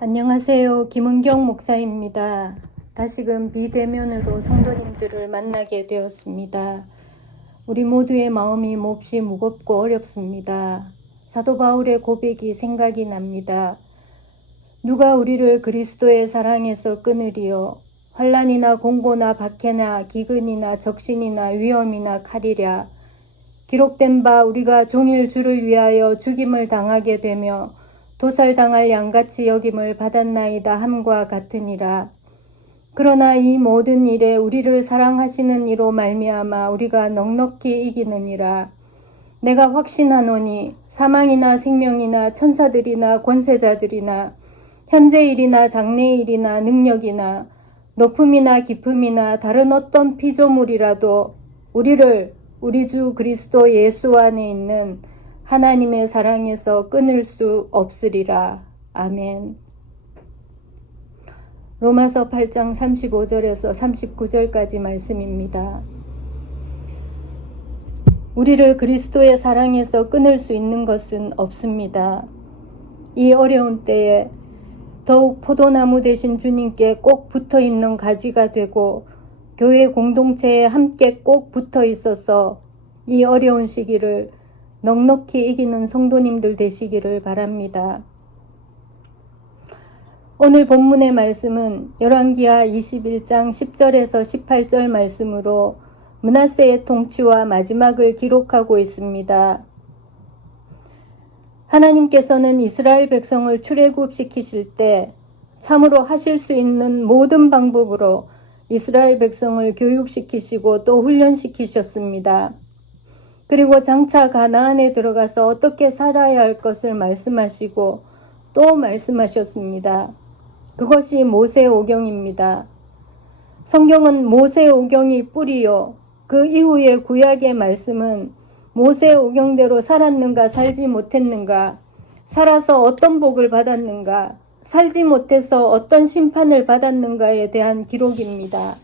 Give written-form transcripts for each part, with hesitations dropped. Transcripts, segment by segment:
안녕하세요. 김은경 목사입니다. 다시금 비대면으로 성도님들을 만나게 되었습니다. 우리 모두의 마음이 몹시 무겁고 어렵습니다. 사도 바울의 고백이 생각이 납니다. 누가 우리를 그리스도의 사랑에서 끊으리요? 환난이나 공고나 박해나 기근이나 적신이나 위험이나 칼이랴. 기록된 바 우리가 종일 주를 위하여 죽임을 당하게 되며 도살당할 양같이 여김을 받았나이다 함과 같으니라. 그러나 이 모든 일에 우리를 사랑하시는 이로 말미암아 우리가 넉넉히 이기느니라. 내가 확신하노니 사망이나 생명이나 천사들이나 권세자들이나 현재일이나 장래일이나 능력이나 높음이나 깊음이나 다른 어떤 피조물이라도 우리를 우리 주 그리스도 예수 안에 있는 하나님의 사랑에서 끊을 수 없으리라. 아멘. 로마서 8장 35절에서 39절까지 말씀입니다. 우리를 그리스도의 사랑에서 끊을 수 있는 것은 없습니다. 이 어려운 때에 더욱 포도나무 되신 주님께 꼭 붙어 있는 가지가 되고 교회 공동체에 함께 꼭 붙어 있어서 이 어려운 시기를 넉넉히 이기는 성도님들 되시기를 바랍니다. 오늘 본문의 말씀은 열왕기하 21장 10절에서 18절 말씀으로 므낫세의 통치와 마지막을 기록하고 있습니다. 하나님께서는 이스라엘 백성을 출애굽시키실 때 참으로 하실 수 있는 모든 방법으로 이스라엘 백성을 교육시키시고 또 훈련시키셨습니다. 그리고 장차 가나안에 들어가서 어떻게 살아야 할 것을 말씀하시고 또 말씀하셨습니다. 그것이 모세오경입니다. 성경은 모세오경이 뿌리요. 그 이후의 구약의 말씀은 모세오경대로 살았는가 살지 못했는가, 살아서 어떤 복을 받았는가, 살지 못해서 어떤 심판을 받았는가에 대한 기록입니다.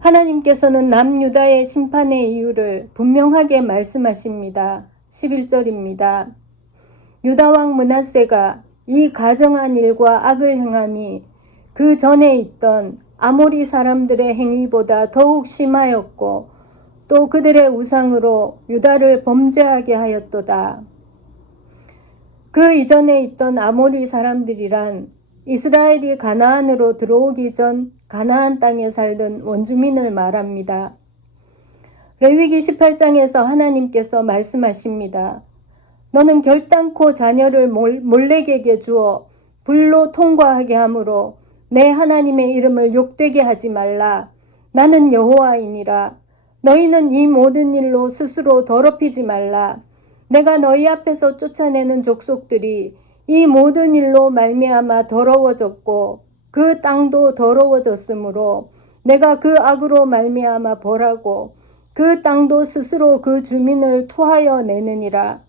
하나님께서는 남유다의 심판의 이유를 분명하게 말씀하십니다. 11절입니다. 유다왕 므낫세가 이 가정한 일과 악을 행함이 그 전에 있던 아모리 사람들의 행위보다 더욱 심하였고 또 그들의 우상으로 유다를 범죄하게 하였도다. 그 이전에 있던 아모리 사람들이란 이스라엘이 가나안으로 들어오기 전 가나안 땅에 살던 원주민을 말합니다. 레위기 18장에서 하나님께서 말씀하십니다. 너는 결단코 자녀를 몰렉에게 주어 불로 통과하게 하므로 내 하나님의 이름을 욕되게 하지 말라. 나는 여호와이니라. 너희는 이 모든 일로 스스로 더럽히지 말라. 내가 너희 앞에서 쫓아내는 족속들이 이 모든 일로 말미암아 더러워졌고 그 땅도 더러워졌으므로 내가 그 악으로 말미암아 벌하고 그 땅도 스스로 그 주민을 토하여 내느니라.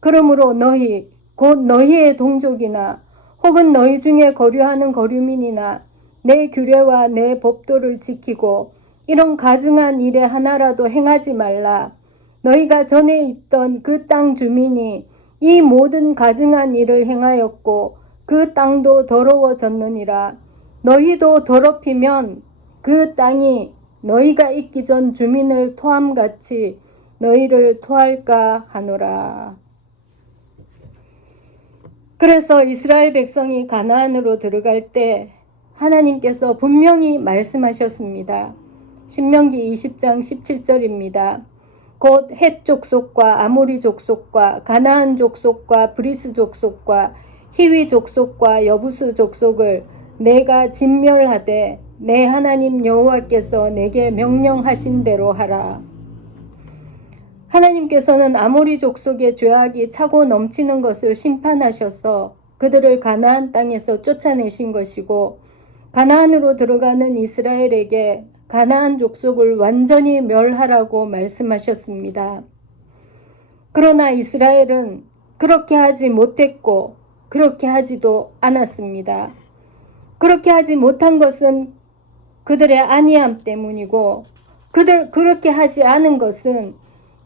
그러므로 너희 곧 너희의 동족이나 혹은 너희 중에 거류하는 거류민이나 내 규례와 내 법도를 지키고 이런 가증한 일에 하나라도 행하지 말라. 너희가 전에 있던 그 땅 주민이 이 모든 가증한 일을 행하였고 그 땅도 더러워졌느니라. 너희도 더럽히면 그 땅이 너희가 있기 전 주민을 토함같이 너희를 토할까 하노라. 그래서 이스라엘 백성이 가나안으로 들어갈 때 하나님께서 분명히 말씀하셨습니다. 신명기 20장 17절입니다. 곧 헷 족속과 아모리 족속과 가나안 족속과 브리스 족속과 히위 족속과 여부스 족속을 내가 진멸하되 내 하나님 여호와께서 내게 명령하신 대로 하라. 하나님께서는 아모리 족속의 죄악이 차고 넘치는 것을 심판하셔서 그들을 가나안 땅에서 쫓아내신 것이고 가나안으로 들어가는 이스라엘에게 가나안 족속을 완전히 멸하라고 말씀하셨습니다. 그러나 이스라엘은 그렇게 하지 못했고 그렇게 하지도 않았습니다. 그렇게 하지 못한 것은 그들의 안이함 때문이고 그렇게 하지 않은 것은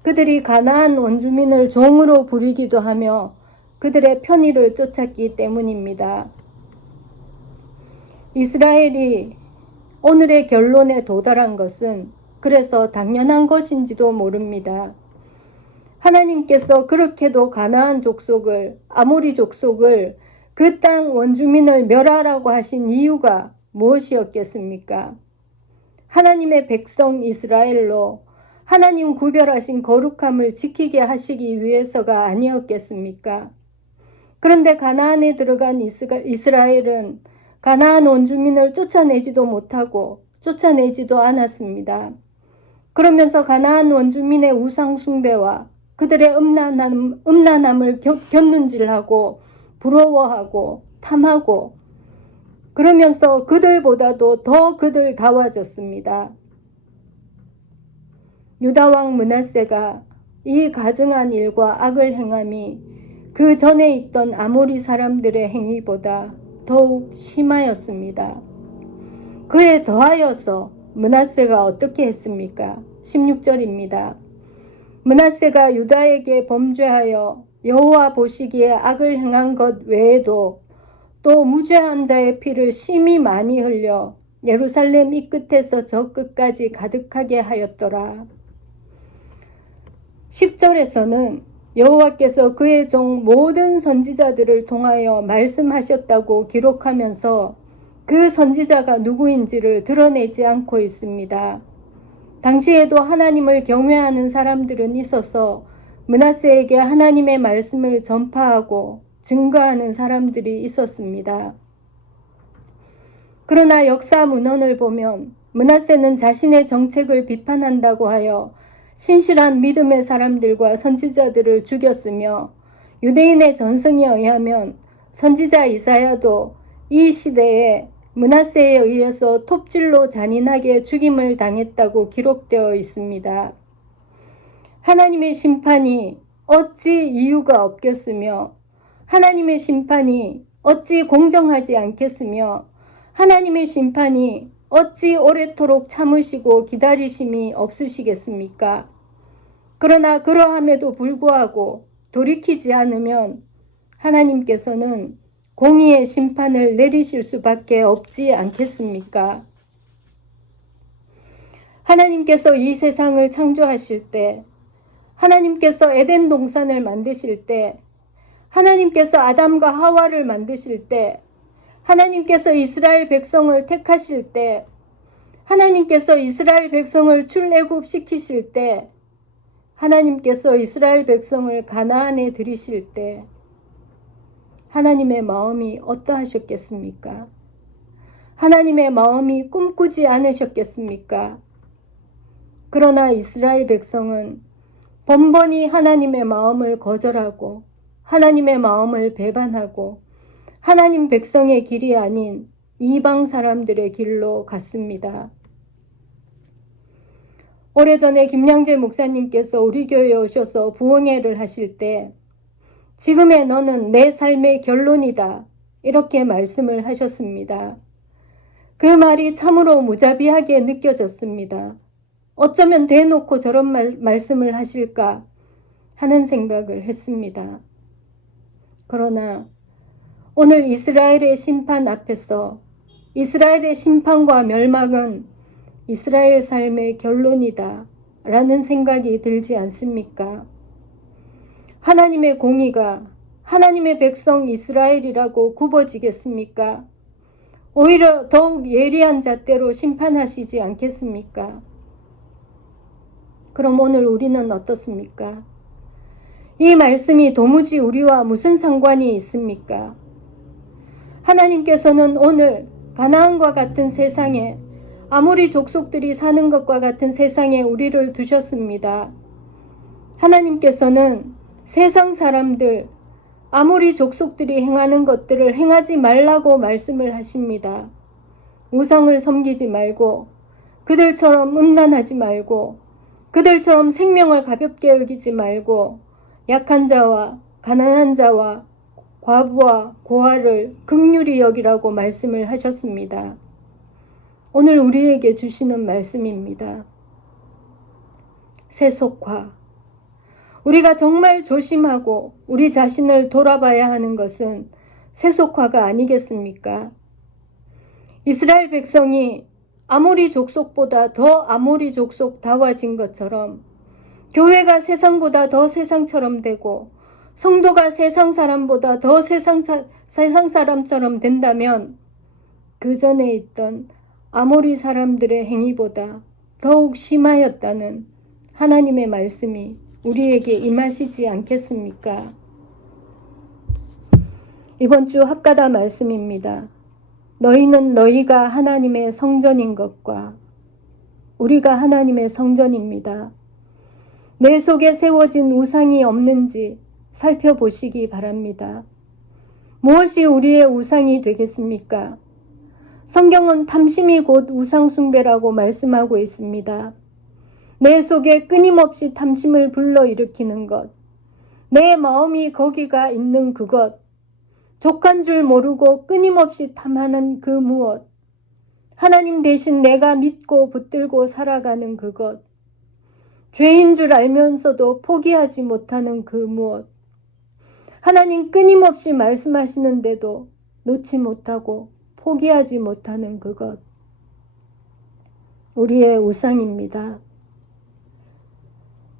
그들이 가나안 원주민을 종으로 부리기도 하며 그들의 편의를 쫓았기 때문입니다. 이스라엘이 오늘의 결론에 도달한 것은 그래서 당연한 것인지도 모릅니다. 하나님께서 그렇게도 가나안 족속을, 아모리 족속을, 그 땅 원주민을 멸하라고 하신 이유가 무엇이었겠습니까? 하나님의 백성 이스라엘로 하나님 구별하신 거룩함을 지키게 하시기 위해서가 아니었겠습니까? 그런데 가나안에 들어간 이스라엘은 가나안 원주민을 쫓아내지도 못하고 쫓아내지도 않았습니다. 그러면서 가나안 원주민의 우상 숭배와 그들의 음란함을 곁눈질하고 부러워하고 탐하고 그러면서 그들보다도 더 그들다워졌습니다. 유다왕 므낫세가 이 가증한 일과 악을 행함이 그 전에 있던 아모리 사람들의 행위보다 더욱 심하였습니다. 그에 더하여서 므낫세가 어떻게 했습니까? 16절입니다. 므낫세가 유다에게 범죄하여 여호와 보시기에 악을 행한 것 외에도 또 무죄한 자의 피를 심히 많이 흘려 예루살렘 이 끝에서 저 끝까지 가득하게 하였더라. 10절에서는 여호와께서 그의 종 모든 선지자들을 통하여 말씀하셨다고 기록하면서 그 선지자가 누구인지를 드러내지 않고 있습니다. 당시에도 하나님을 경외하는 사람들은 있어서 므낫세에게 하나님의 말씀을 전파하고 증거하는 사람들이 있었습니다. 그러나 역사 문헌을 보면 므낫세는 자신의 정책을 비판한다고 하여 신실한 믿음의 사람들과 선지자들을 죽였으며 유대인의 전승에 의하면 선지자 이사야도 이 시대에 므낫세에 의해서 톱질로 잔인하게 죽임을 당했다고 기록되어 있습니다. 하나님의 심판이 어찌 이유가 없겠으며 하나님의 심판이 어찌 공정하지 않겠으며 하나님의 심판이 어찌 오래도록 참으시고 기다리심이 없으시겠습니까? 그러나 그러함에도 불구하고 돌이키지 않으면 하나님께서는 공의의 심판을 내리실 수밖에 없지 않겠습니까? 하나님께서 이 세상을 창조하실 때, 하나님께서 에덴 동산을 만드실 때, 하나님께서 아담과 하와를 만드실 때, 하나님께서 이스라엘 백성을 택하실 때, 하나님께서 이스라엘 백성을 출애굽시키실 때, 하나님께서 이스라엘 백성을 가나안에 들이실 때 하나님의 마음이 어떠하셨겠습니까? 하나님의 마음이 꿈꾸지 않으셨겠습니까? 그러나 이스라엘 백성은 번번이 하나님의 마음을 거절하고 하나님의 마음을 배반하고 하나님 백성의 길이 아닌 이방 사람들의 길로 갔습니다. 오래전에 김양재 목사님께서 우리 교회에 오셔서 부흥회를 하실 때 지금의 너는 내 삶의 결론이다 이렇게 말씀을 하셨습니다. 그 말이 참으로 무자비하게 느껴졌습니다. 어쩌면 대놓고 저런 말씀을 하실까 하는 생각을 했습니다. 그러나 오늘 이스라엘의 심판 앞에서 이스라엘의 심판과 멸망은 이스라엘 삶의 결론이다 라는 생각이 들지 않습니까? 하나님의 공의가 하나님의 백성 이스라엘이라고 굽어지겠습니까? 오히려 더욱 예리한 잣대로 심판하시지 않겠습니까? 그럼 오늘 우리는 어떻습니까? 이 말씀이 도무지 우리와 무슨 상관이 있습니까? 하나님께서는 오늘 가나안과 같은 세상에 아모리 족속들이 사는 것과 같은 세상에 우리를 두셨습니다. 하나님께서는 세상 사람들, 아모리 족속들이 행하는 것들을 행하지 말라고 말씀을 하십니다. 우상을 섬기지 말고, 그들처럼 음란하지 말고, 그들처럼 생명을 가볍게 여기지 말고, 약한 자와 가난한 자와 과부와 고아를 긍휼히 여기라고 말씀을 하셨습니다. 오늘 우리에게 주시는 말씀입니다. 세속화. 우리가 정말 조심하고 우리 자신을 돌아봐야 하는 것은 세속화가 아니겠습니까? 이스라엘 백성이 아모리 족속보다 더 아모리 족속다워진 것처럼 교회가 세상보다 더 세상처럼 되고 성도가 세상 사람보다 더 세상 사람처럼 된다면 그 전에 있던 아모리 사람들의 행위보다 더욱 심하였다는 하나님의 말씀이 우리에게 임하시지 않겠습니까? 이번 주 학가다 말씀입니다. 너희는 너희가 하나님의 성전인 것과 우리가 하나님의 성전입니다. 내 속에 세워진 우상이 없는지 살펴보시기 바랍니다. 무엇이 우리의 우상이 되겠습니까? 성경은 탐심이 곧 우상숭배라고 말씀하고 있습니다. 내 속에 끊임없이 탐심을 불러일으키는 것, 내 마음이 거기가 있는 그것, 족한 줄 모르고 끊임없이 탐하는 그 무엇, 하나님 대신 내가 믿고 붙들고 살아가는 그것, 죄인 줄 알면서도 포기하지 못하는 그 무엇, 하나님 끊임없이 말씀하시는데도 놓지 못하고 포기하지 못하는 그것, 우리의 우상입니다.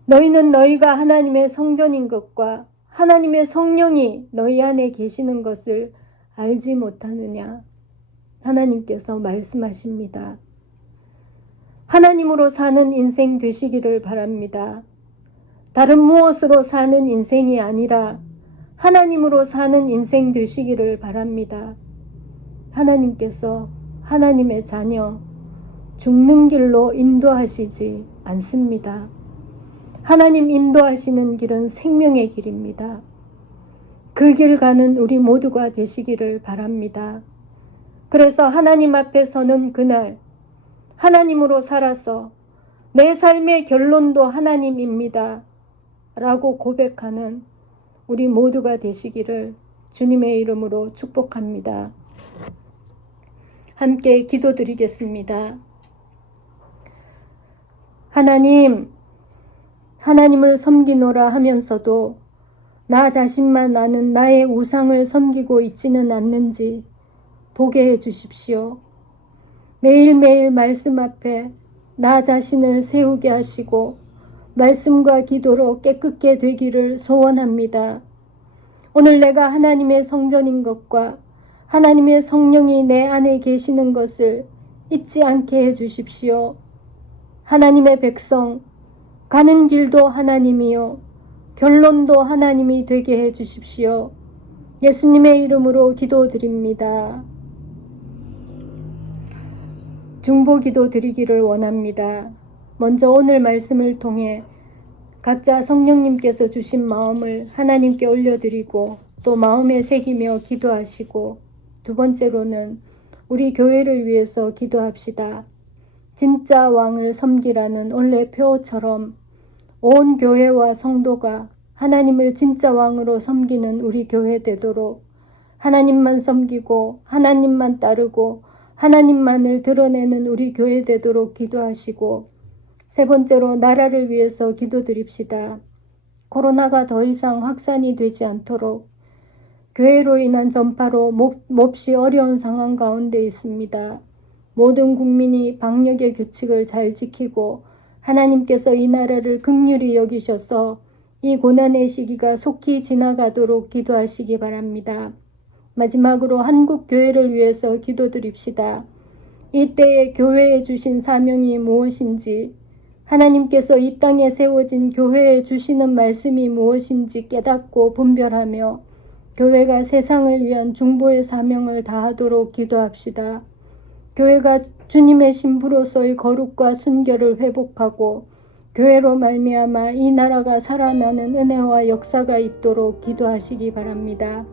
너희는 너희가 하나님의 성전인 것과 하나님의 성령이 너희 안에 계시는 것을 알지 못하느냐? 하나님께서 말씀하십니다. 하나님으로 사는 인생 되시기를 바랍니다. 다른 무엇으로 사는 인생이 아니라 하나님으로 사는 인생 되시기를 바랍니다. 하나님께서 하나님의 자녀, 죽는 길로 인도하시지 않습니다. 하나님 인도하시는 길은 생명의 길입니다. 그 길 가는 우리 모두가 되시기를 바랍니다. 그래서 하나님 앞에 서는 그날 하나님으로 살아서 내 삶의 결론도 하나님입니다 라고 고백하는 우리 모두가 되시기를 주님의 이름으로 축복합니다. 함께 기도드리겠습니다. 하나님을 섬기노라 하면서도 나 자신만 아는 나의 우상을 섬기고 있지는 않는지 보게 해 주십시오. 매일매일 말씀 앞에 나 자신을 세우게 하시고 말씀과 기도로 깨끗게 되기를 소원합니다. 오늘 내가 하나님의 성전인 것과 하나님의 성령이 내 안에 계시는 것을 잊지 않게 해 주십시오. 하나님의 백성, 가는 길도 하나님이요 결론도 하나님이 되게 해 주십시오. 예수님의 이름으로 기도드립니다. 중보기도 드리기를 원합니다. 먼저 오늘 말씀을 통해 각자 성령님께서 주신 마음을 하나님께 올려드리고 또 마음에 새기며 기도하시고, 두 번째로는 우리 교회를 위해서 기도합시다. 진짜 왕을 섬기라는 원래 표어처럼 온 교회와 성도가 하나님을 진짜 왕으로 섬기는 우리 교회 되도록 하나님만 섬기고 하나님만 따르고 하나님만을 드러내는 우리 교회 되도록 기도하시고, 세 번째로 나라를 위해서 기도드립시다. 코로나가 더 이상 확산이 되지 않도록 교회로 인한 전파로 몹시 어려운 상황 가운데 있습니다. 모든 국민이 방역의 규칙을 잘 지키고 하나님께서 이 나라를 긍휼히 여기셔서 이 고난의 시기가 속히 지나가도록 기도하시기 바랍니다. 마지막으로 한국 교회를 위해서 기도드립시다. 이때에 교회에 주신 사명이 무엇인지, 하나님께서 이 땅에 세워진 교회에 주시는 말씀이 무엇인지 깨닫고 분별하며 교회가 세상을 위한 중보의 사명을 다하도록 기도합시다. 교회가 주님의 신부로서의 거룩과 순결을 회복하고 교회로 말미암아 이 나라가 살아나는 은혜와 역사가 있도록 기도하시기 바랍니다.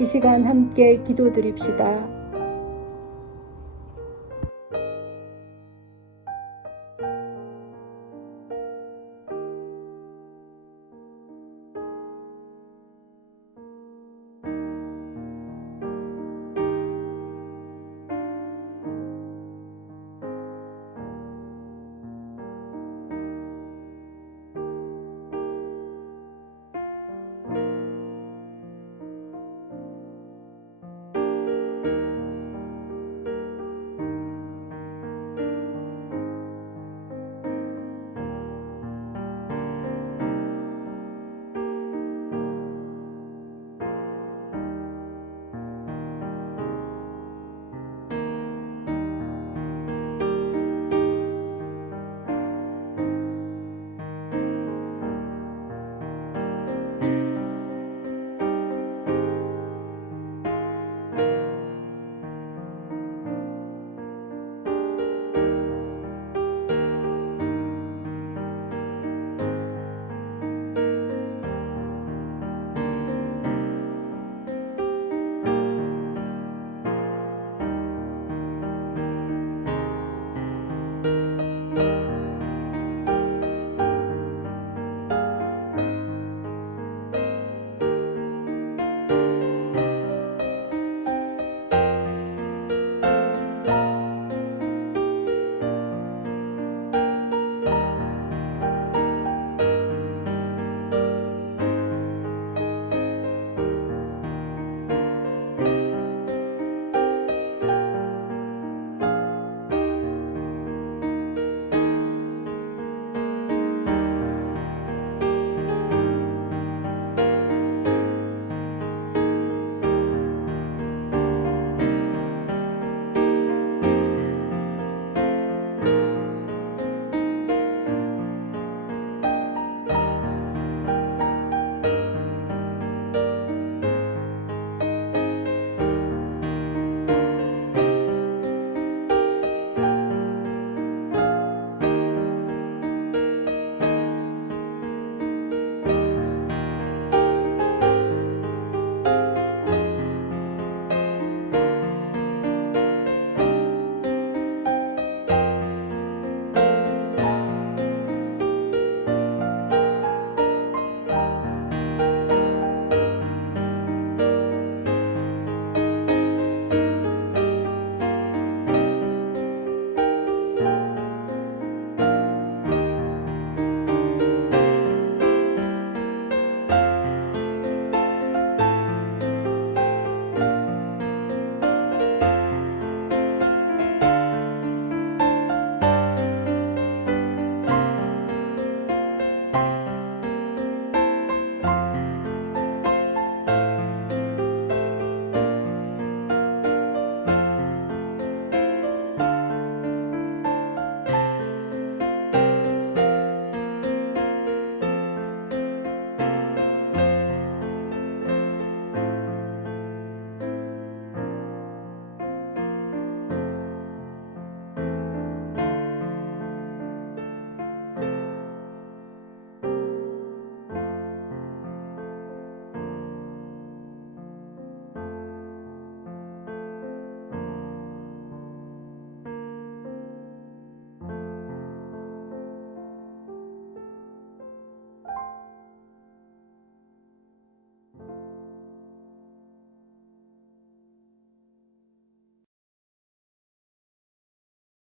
이 시간 함께 기도드립시다.